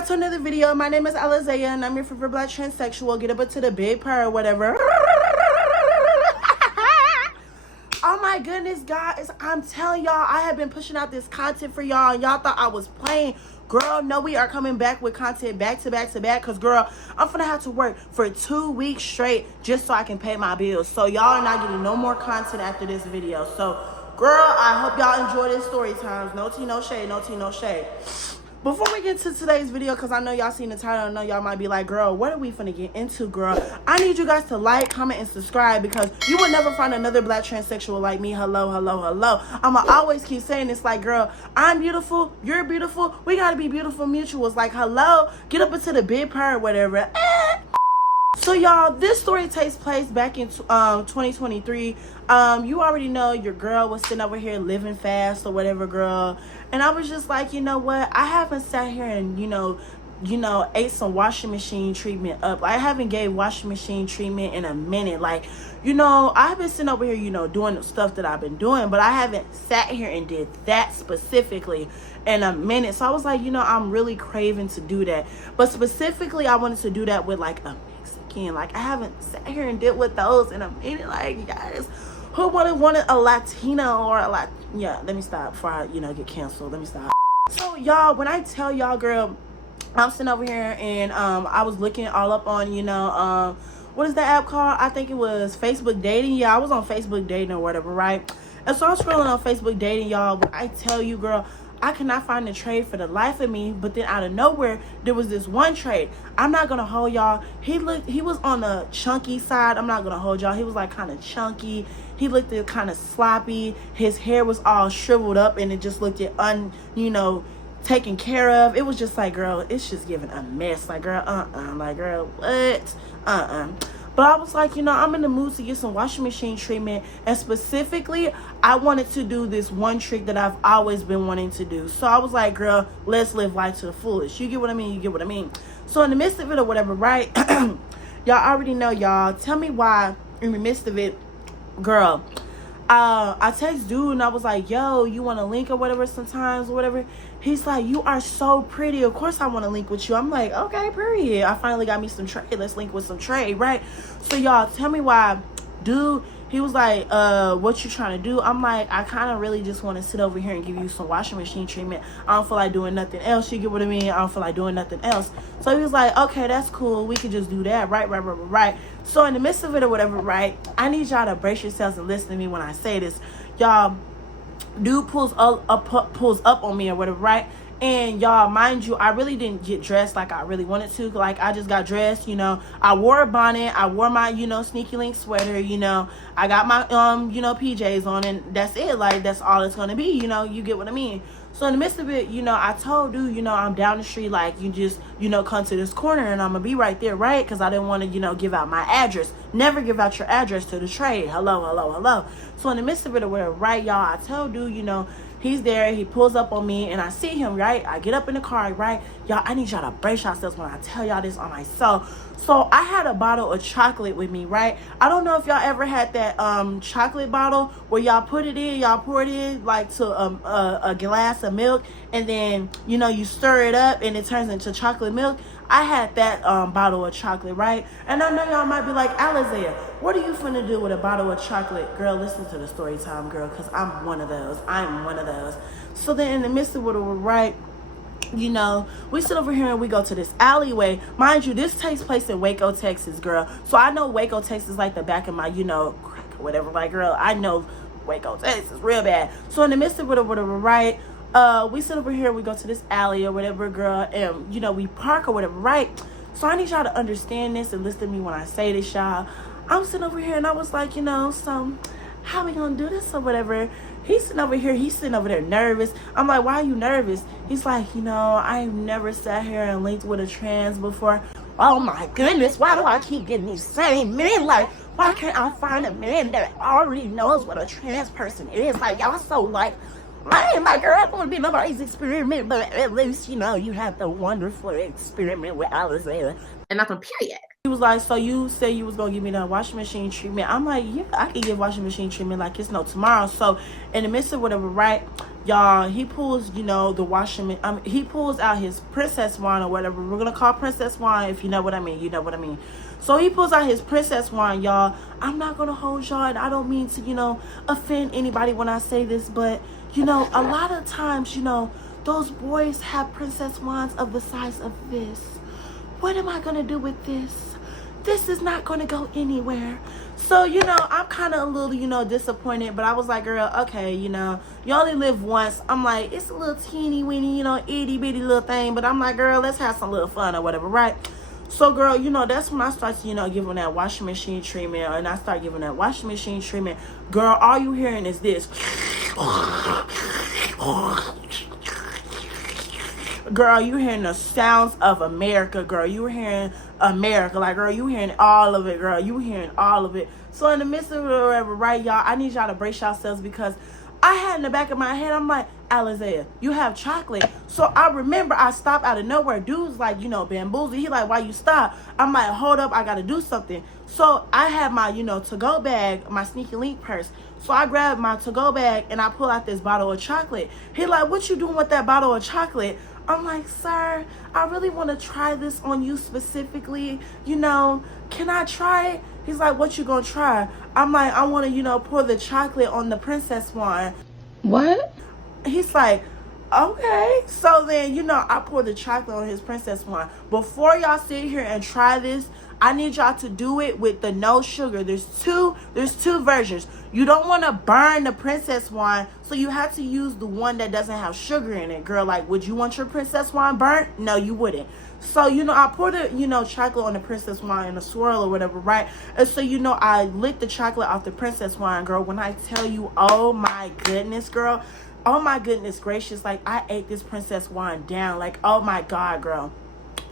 back to another video. My name is Alizaya and I'm your favorite black transsexual. Get up into the big part or whatever. Oh my goodness, guys. I'm telling y'all, I have been pushing out this content for y'all and y'all thought I was playing. Girl, no, we are coming back with content back to back to back. Because, girl, I'm finna have to work for 2 weeks straight just so I can pay my bills. So, y'all are not getting no more content after this video. So, girl, I hope y'all enjoy this story times. No tea, no shade, no tea, no shade. Before we get to today's video, because I know y'all seen the title, I know y'all might be like, girl, what are we finna get into, girl? I need you guys to like, comment, and subscribe because you will never find another black transsexual like me. Hello, hello, hello. I'ma always keep saying this, like, girl, I'm beautiful, you're beautiful, we gotta be beautiful mutuals. Like, hello, get up into the big part or whatever. So y'all, this story takes place back in 2023. You already know your girl was sitting over here living fast or whatever, girl. And I was just like, you know what? I haven't sat here and, you know, ate some washing machine treatment up. I haven't gave washing machine treatment in a minute. Like, you know, I've been sitting over here, you know, doing the stuff that I've been doing, but I haven't sat here and did that specifically in a minute. So I was like, you know, I'm really craving to do that. But specifically, I wanted to do that with like a Mexican. Like, I haven't sat here and did with those in a minute. Like, guys, who wanted a Latino or a yeah, let me stop before I, you know, get canceled. Let me stop. So y'all, when I tell y'all, girl, I'm sitting over here and I was looking all up on, you know, what is that app called? I think it was Facebook dating. Yeah, I was on Facebook dating or whatever, right? And so I'm scrolling on Facebook dating, y'all. When I tell you, girl, I could not find a trade for the life of me, but then out of nowhere, there was this one trade. I'm not gonna hold y'all. He was on the chunky side. I'm not gonna hold y'all. He was like kind of chunky. He looked kind of sloppy. His hair was all shriveled up and it just looked taken care of. It was just like, girl, it's just giving a mess. Like, girl, like, girl, what? But I was like, you know, I'm in the mood to get some washing machine treatment. And specifically, I wanted to do this one trick that I've always been wanting to do. So I was like, girl, let's live life to the fullest. You get what I mean? You get what I mean? So in the midst of it or whatever, right? Y'all already know, y'all. Tell me why in the midst of it, girl, I text dude and I was like, yo, you want to link or whatever sometimes or whatever. He's like, you are so pretty. Of course I want to link with you. I'm like, okay, period. I finally got me some trade. Let's link with some trade, right? So y'all, tell me why, dude, he was like, what you trying to do? I'm like, I kind of really just want to sit over here and give you some washing machine treatment. I don't feel like doing nothing else. You get what I mean? I don't feel like doing nothing else. So he was like, okay, that's cool. We could just do that. Right. So in the midst of it or whatever, right, I need y'all to brace yourselves and listen to me when I say this. Y'all, dude pulls up on me or whatever, right? And y'all, mind you, I really didn't get dressed like I really wanted to. Like, I just got dressed, you know. I wore a bonnet. I wore my, you know, sneaky link sweater, you know. I got my, you know, PJs on, and that's it. Like, that's all it's going to be, you know. You get what I mean? So in the midst of it, you know, I told dude, you know, I'm down the street. Like, you just, you know, come to this corner, and I'm going to be right there, right? Because I didn't want to, you know, give out my address. Never give out your address to the trade. Hello. So in the midst of it or whatever, right, y'all, I told dude, you know, he's there. He pulls up on me, and I see him, right? I get up in the car, right? Y'all, I need y'all to brace yourselves when I tell y'all this on myself. So I had a bottle of chocolate with me, right? I don't know if y'all ever had that chocolate bottle where y'all put it in, y'all pour it in like to a glass of milk, and then, you know, you stir it up and it turns into chocolate milk. I had that bottle of chocolate, right? And I know y'all might be like, Alizaya, what are you finna do with a bottle of chocolate? Girl, listen to the story time, girl, because I'm one of those. So then in the midst of it, right, you know, we sit over here and we go to this alleyway. Mind you, this takes place in Waco, Texas, girl. So I know Waco, Texas, like the back of my, you know, crack or whatever. Like, girl, I know Waco, Texas, real bad. So in the midst of it, whatever, right, we sit over here, we go to this alley or whatever, girl, and, you know, we park or whatever, right? So I need y'all to understand this and listen to me when I say this, y'all. I'm sitting over here and I was like, you know, so how we gonna do this or whatever? He's sitting over there nervous. I'm like, why are you nervous? He's like, you know, I've never sat here and linked with a trans before. Oh my goodness, why do I keep getting these same men? Like, why can't I find a man that already knows what a trans person is? Like, y'all so like, my girl, I don't want to be nobody's experiment, but at least, you know, you have the wonderful experiment with Alizaya. And nothing, period. He was like, so you said you was going to give me the washing machine treatment. I'm like, yeah, I can give washing machine treatment like it's no tomorrow. So in the midst of whatever, right, y'all, he pulls, the washing, he pulls out his princess wine or whatever. We're gonna call princess wine, if you know what I mean. You know what I mean. So he pulls out his princess wine, y'all. I'm not gonna hold y'all, and I don't mean to, offend anybody when I say this, but a lot of times, those boys have princess wines of the size of this. What am I gonna do with this? This is not gonna go anywhere. So, I'm kind of a little, disappointed, but I was like, girl, okay, you only live once. I'm like, it's a little teeny weeny, itty bitty little thing, but I'm like, girl, let's have some little fun or whatever, right? So, girl, that's when I start to, giving that washing machine treatment, and I start giving that washing machine treatment. Girl, all you hearing is this. Girl, you hearing the sounds of America, girl. You hearing America. Like, girl, you hearing all of it, girl. You hearing all of it. So in the midst of it, whatever, right, y'all, I need y'all to brace yourselves, because I had in the back of my head, I'm like, Alizea, you have chocolate. So I remember I stopped out of nowhere. Dude's like, bamboozled. He like, why you stop? I'm like, hold up, I got to do something. So I had my, to-go bag, my sneaky link purse. So I grabbed my to-go bag and I pull out this bottle of chocolate. He like, what you doing with that bottle of chocolate? I'm like, sir, I really want to try this on you specifically. Can I try it? He's like, what you gonna try? I'm like, I want to, pour the chocolate on the princess wine. What? He's like, okay. So then, I pour the chocolate on his princess wine. Before y'all sit here and try this, I need y'all to do it with the no sugar. There's two versions. You don't want to burn the princess wine, so you have to use the one that doesn't have sugar in it. Girl, like, would you want your princess wine burnt? No, you wouldn't. So, I poured the, chocolate on the princess wine in a swirl or whatever, right? And so, I licked the chocolate off the princess wine, girl. When I tell you, oh my goodness, girl. Oh my goodness gracious. Like, I ate this princess wine down. Like, oh my God, girl.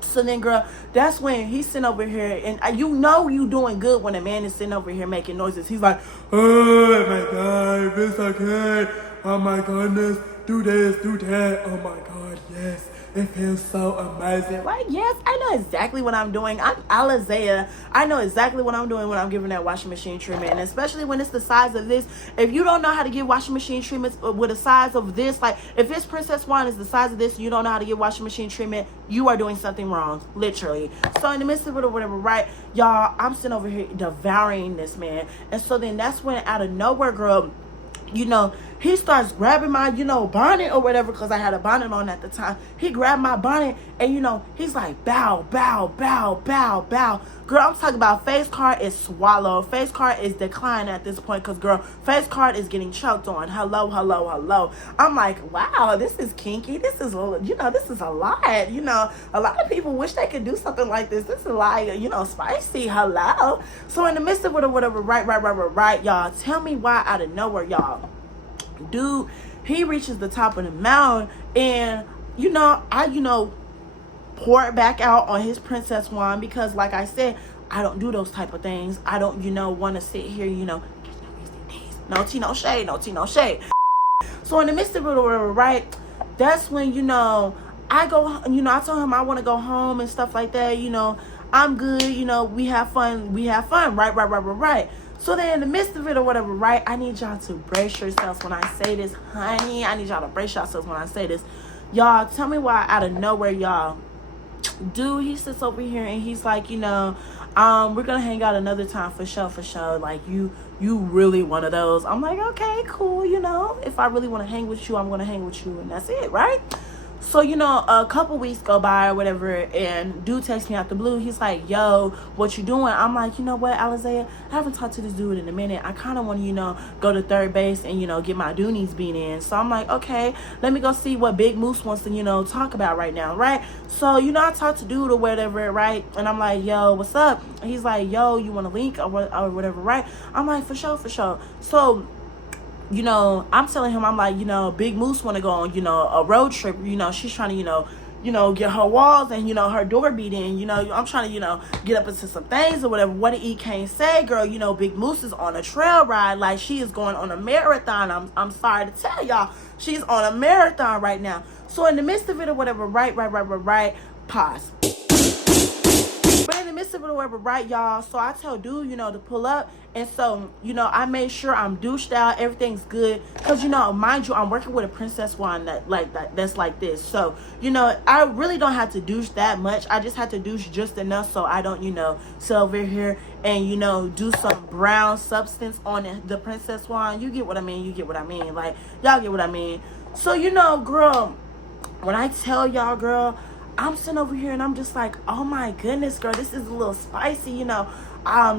So then, girl, that's when he's sitting over here, and you doing good when a man is sitting over here making noises. He's like, oh my God, it's okay. Oh my goodness, do this, do that. Oh my God, yes. It feels so amazing. Like, yes, I know exactly what I'm doing. I'm Alizea. I know exactly what I'm doing when I'm giving that washing machine treatment. And especially when it's the size of this. If you don't know how to give washing machine treatments with the size of this, like, if this princess wine is the size of this, you don't know how to give washing machine treatment, you are doing something wrong. Literally. So in the midst of it or whatever, right, y'all, I'm sitting over here devouring this, man. And so then that's when, out of nowhere, girl, he starts grabbing my, bonnet or whatever, because I had a bonnet on at the time. He grabbed my bonnet and, he's like, bow, bow, bow, bow, bow. Girl, I'm talking about face card is swallowed. Face card is declined at this point, because, girl, face card is getting choked on. Hello, hello, hello. I'm like, wow, this is kinky. This is, this is a lot. A lot of people wish they could do something like this. This is a lot, spicy. Hello. So in the midst of it or whatever, right, y'all, tell me why out of nowhere, y'all, dude, he reaches the top of the mountain, and I pour it back out on his princess wine, because like I said, I don't do those type of things. I don't want to sit here, no tea, no shade, no tea, no shade. So in the midst of it or whatever, right, that's when I go, I told him I want to go home and stuff like that. I'm good, we have fun, right. So then in the midst of it or whatever, right, I need y'all to brace yourselves when I say this, honey. I need y'all to brace yourselves when I say this. Y'all, tell me why out of nowhere, y'all, dude, he sits over here and he's like, we're gonna hang out another time for sure. Like, you really one of those. I'm like, okay, cool, if I really want to hang with you, I'm gonna hang with you, and that's it, right? So, a couple weeks go by or whatever, and dude texts me out the blue. He's like, yo, what you doing? I'm like, you know what, Alizea? I haven't talked to this dude in a minute. I kind of want to, go to third base and, get my doonies beat in. So I'm like, okay, let me go see what Big Moose wants to, talk about right now, right? So, I talked to dude or whatever, right? And I'm like, yo, what's up? And he's like, yo, you want to link or whatever, right? I'm like, for sure. So, I'm telling him, I'm like, Big Moose want to go on, a road trip. She's trying to, get her walls and, her door beat in. I'm trying to, get up into some things or whatever. What did E can't say, girl? Big Moose is on a trail ride. Like, she is going on a marathon. I'm sorry to tell y'all. She's on a marathon right now. So in the midst of it or whatever, right, pause. But in the midst of it, whatever, right, y'all? So I tell dude, to pull up. And so, I made sure I'm douched out. Everything's good. Because, mind you, I'm working with a princess wand that's like this. So, I really don't have to douche that much. I just have to douche just enough so I don't, sit over here and, do some brown substance on the princess wand. You get what I mean? Like, y'all get what I mean? So, girl, when I tell y'all, girl, I'm sitting over here and I'm just like, oh my goodness, girl, this is a little spicy,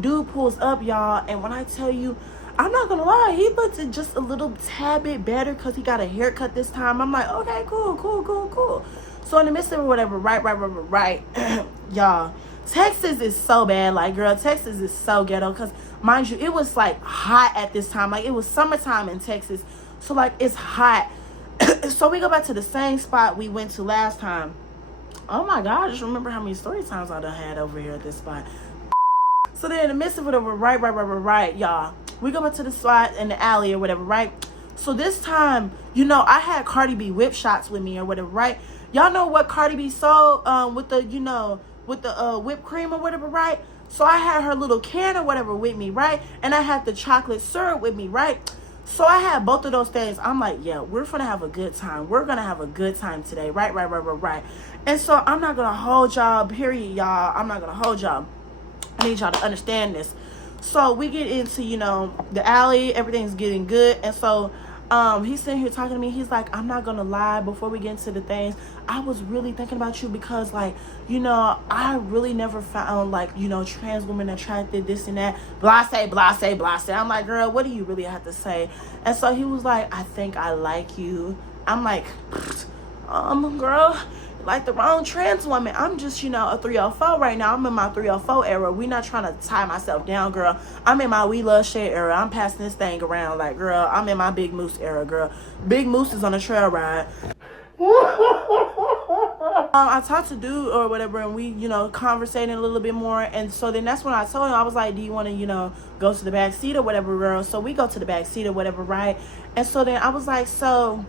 dude pulls up, y'all, and when I tell you, I'm not gonna lie, he looks just a little tad bit better because he got a haircut this time. I'm like, okay, cool. So in the midst of it, whatever, right, y'all, Texas is so bad. Like, girl, Texas is so ghetto because, mind you, it was like hot at this time. Like, it was summertime in Texas, so like it's hot. So we go back to the same spot we went to last time. Oh my God, I just remember how many story times I done had over here at this spot. So then in the midst of it, right, y'all, we go back to the spot in the alley or whatever, right? So this time, I had Cardi B whip shots with me or whatever, right? Y'all know what Cardi B sold with the, with the whipped cream or whatever, right? So I had her little can or whatever with me, right? And I had the chocolate syrup with me, right? So I had both of those things. I'm like, yeah, we're gonna have a good time. We're gonna have a good time today, right? And so I'm not gonna hold y'all, period, y'all. I'm not gonna hold y'all. I need y'all to understand this. So we get into, the alley, everything's getting good. And so he's sitting here talking to me. He's like, I'm not gonna lie, before we get into the things, I was really thinking about you because, like, I really never found, like, trans women attracted, this and that, blase. I'm like, girl, what do you really have to say? And so he was like, I think I like you. I'm like, girl, like the wrong trans woman. I'm just, a 304 right now. I'm in my 304 era. We not trying to tie myself down, girl. I'm in my We Love Shit era. I'm passing this thing around. Like, girl, I'm in my Big Moose era, girl. Big Moose is on a trail ride. I talked to dude or whatever, and we, conversating a little bit more. And so then that's when I told him, I was like, do you want to, go to the back seat or whatever, girl? So we go to the back seat or whatever, right? And so then I was like, so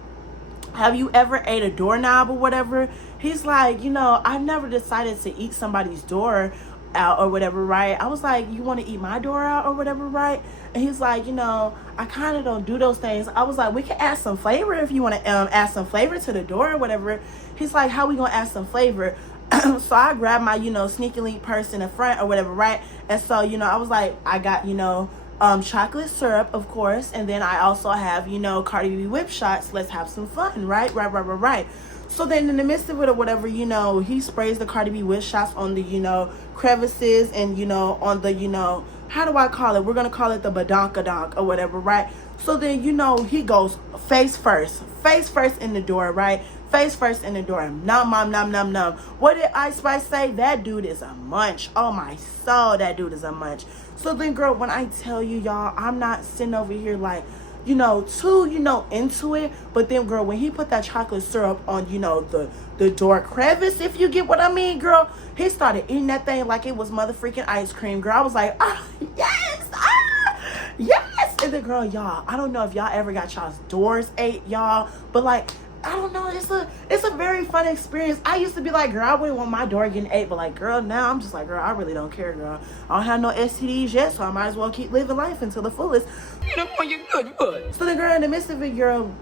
have you ever ate a doorknob or whatever? He's like, I've never decided to eat somebody's door out or whatever, right? I was like, you want to eat my door out or whatever, right? And he's like, I kind of don't do those things. I was like, we can add some flavor if you want to add some flavor to the door or whatever. He's like, how we gonna add some flavor? So I grabbed my, sneaky link purse in the front or whatever, right? And so, I was like, I got, chocolate syrup, of course, and then I also have, Cardi B whip shots. Let's have some fun, right? So then in the midst of it or whatever, he sprays the Cardi B whip shots on the, crevices and, on the, how do I call it? We're going to call it the badonkadonk or whatever, right? So then, he goes face first in the door, right? Face first in the door. Nom. What did Ice Spice say? That dude is a munch. Oh my soul, that dude is a munch. So then, girl, when I tell you, y'all, I'm not sitting over here like, too, into it. But then, girl, when he put that chocolate syrup on, the door crevice, if you get what I mean, girl, he started eating that thing like it was motherfucking ice cream, girl. I was like, yes. And then, girl, y'all, I don't know if y'all ever got y'all's doors ate, y'all, but like, I don't know, it's a very fun experience. I used to be like, girl, I wouldn't want my door getting ate, but like, girl, now I'm just like, girl, I really don't care, girl. I don't have no STDs yet, so I might as well keep living life until the fullest. You're good. So the girl, in the midst of it, girl,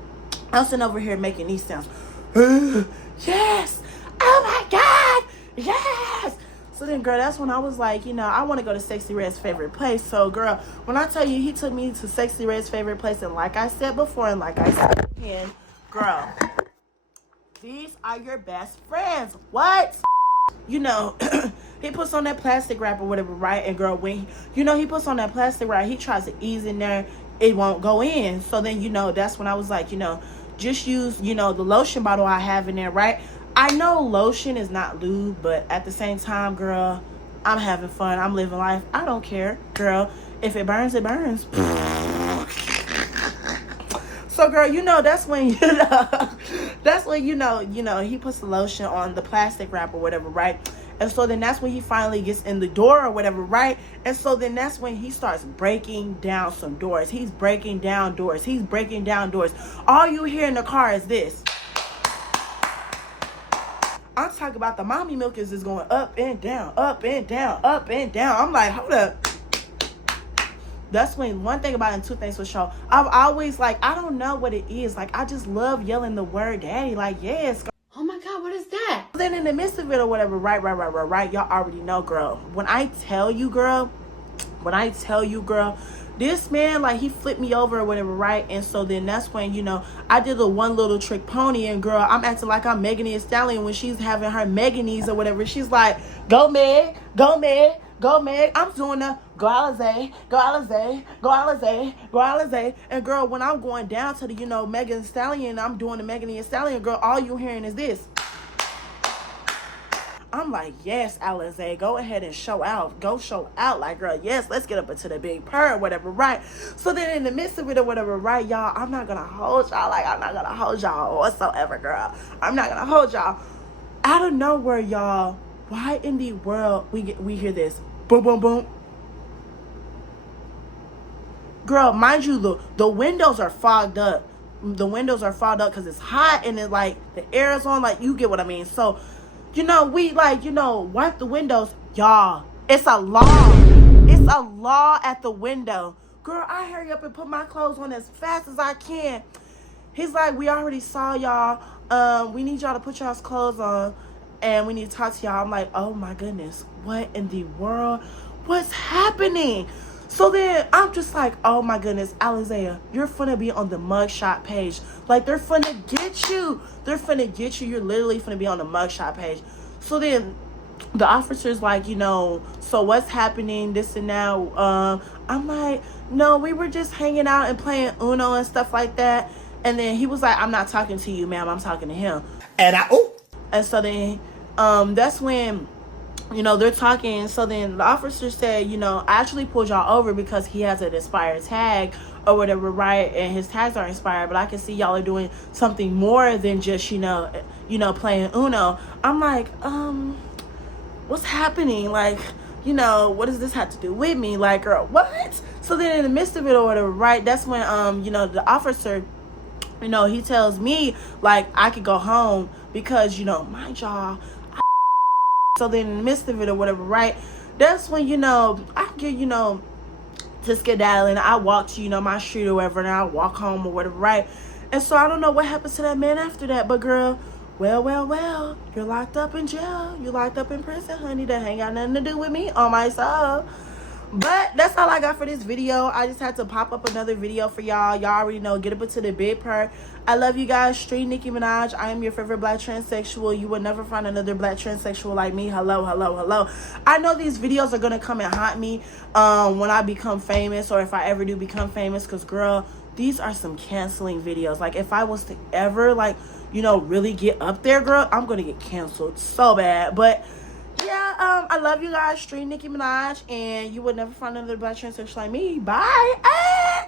I'm sitting over here making these sounds. Yes! Oh my God! Yes! So then, girl, that's when I was like, I want to go to Sexy Red's favorite place. So, girl, when I tell you he took me to Sexy Red's favorite place, and like I said before, and like I said again, girl, these are your best friends. What? He puts on that plastic wrap or whatever, right? And girl, when he puts on that plastic wrap, he tries to ease in there, it won't go in. So then, that's when I was like, just use, the lotion bottle I have in there, right? I know lotion is not lube, but at the same time, girl, I'm having fun. I'm living life. I don't care, girl. If it burns, it burns. So, girl, that's when, he puts the lotion on the plastic wrap or whatever, right? And so then that's when he finally gets in the door or whatever, right? And so then that's when he starts breaking down some doors. He's breaking down doors. All you hear in the car is this. I'm talking about the mommy milk is just going up and down, up and down, up and down. I'm like, hold up. That's when one thing about it, and two things for sure. I've always like, I don't know what it is. Like, I just love yelling the word daddy. Like, yes. Oh my God, what is that? Then in the midst of it or whatever, right. Y'all already know, girl. When I tell you, girl, this man, like, he flipped me over or whatever, right? And so then that's when, you know, I did the one little trick pony, and girl, I'm acting like I'm Megan Thee Stallion when she's having her Meganies or whatever. She's like, go Meg, go Meg, go Meg. I'm doing the go Alizé, go Alizé, go Alizé, go Alizé. And girl, when I'm going down to the, you know, Megan Thee Stallion, I'm doing the Megan Thee Stallion, girl, all you hearing is this. I'm like, yes, Alizé, go ahead and show out. Go show out. Like, girl, yes, let's get up into the big purr, whatever, right? So then in the midst of it or whatever, right, y'all, I'm not going to hold y'all. Like, I'm not going to hold y'all whatsoever, girl. I'm not going to hold y'all. Out of nowhere, y'all, why in the world we hear this? Boom, boom, boom. Girl, mind you, the windows are fogged up. The windows are fogged up because it's hot and it's like the air is on. Like, you get what I mean? So, you know, we like, you know, wipe the windows. Y'all, it's a law. It's a law at the window. Girl, I hurry up and put my clothes on as fast as I can. He's like, we already saw y'all. We need y'all to put y'all's clothes on. And we need to talk to y'all. I'm like, oh my goodness. What in the world? What's happening? So then I'm just like, oh my goodness, Alizé, you're finna be on the mugshot page. Like, they're finna get you. They're finna get you. You're literally finna be on the mugshot page. So then the officer's like, you know, so what's happening, this and that. I'm like, no, we were just hanging out and playing Uno and stuff like that. And then he was like, I'm not talking to you, ma'am. I'm talking to him. And so then that's when, you know, they're talking. So then the officer said, you know, I actually pulled y'all over because he has an expired tag or whatever, right? And his tags are expired, but I can see y'all are doing something more than just, you know, playing Uno. I'm like, what's happening? Like, you know, what does this have to do with me? Like, girl, what? So then in the midst of it or whatever, right, that's when, you know, the officer, you know, he tells me, like, I could go home because, you know, mind y'all, so then in the midst of it or whatever, right, that's when, you know, I get, you know, to skedaddling. I walk to, you know, my street or whatever, and I walk home or whatever, right? And so I don't know what happens to that man after that, but girl, well, you're locked up in jail. You're locked up in prison, honey. That ain't got nothing to do with me on my soul. But that's all I got for this video. I just had to pop up another video for y'all. Y'all already know, get up into the big part. I love you guys. Street Nicki Minaj. I am your favorite black transsexual. You will never find another black transsexual like me. Hello. I know these videos are gonna come and haunt me when I become famous, or if I ever do become famous, because girl, these are some canceling videos. Like, if I was to ever, like, you know, really get up there, girl, I'm gonna get canceled so bad. But yeah, I love you guys. Street Nicki Minaj, and you would never find another black transsexual like me. Bye.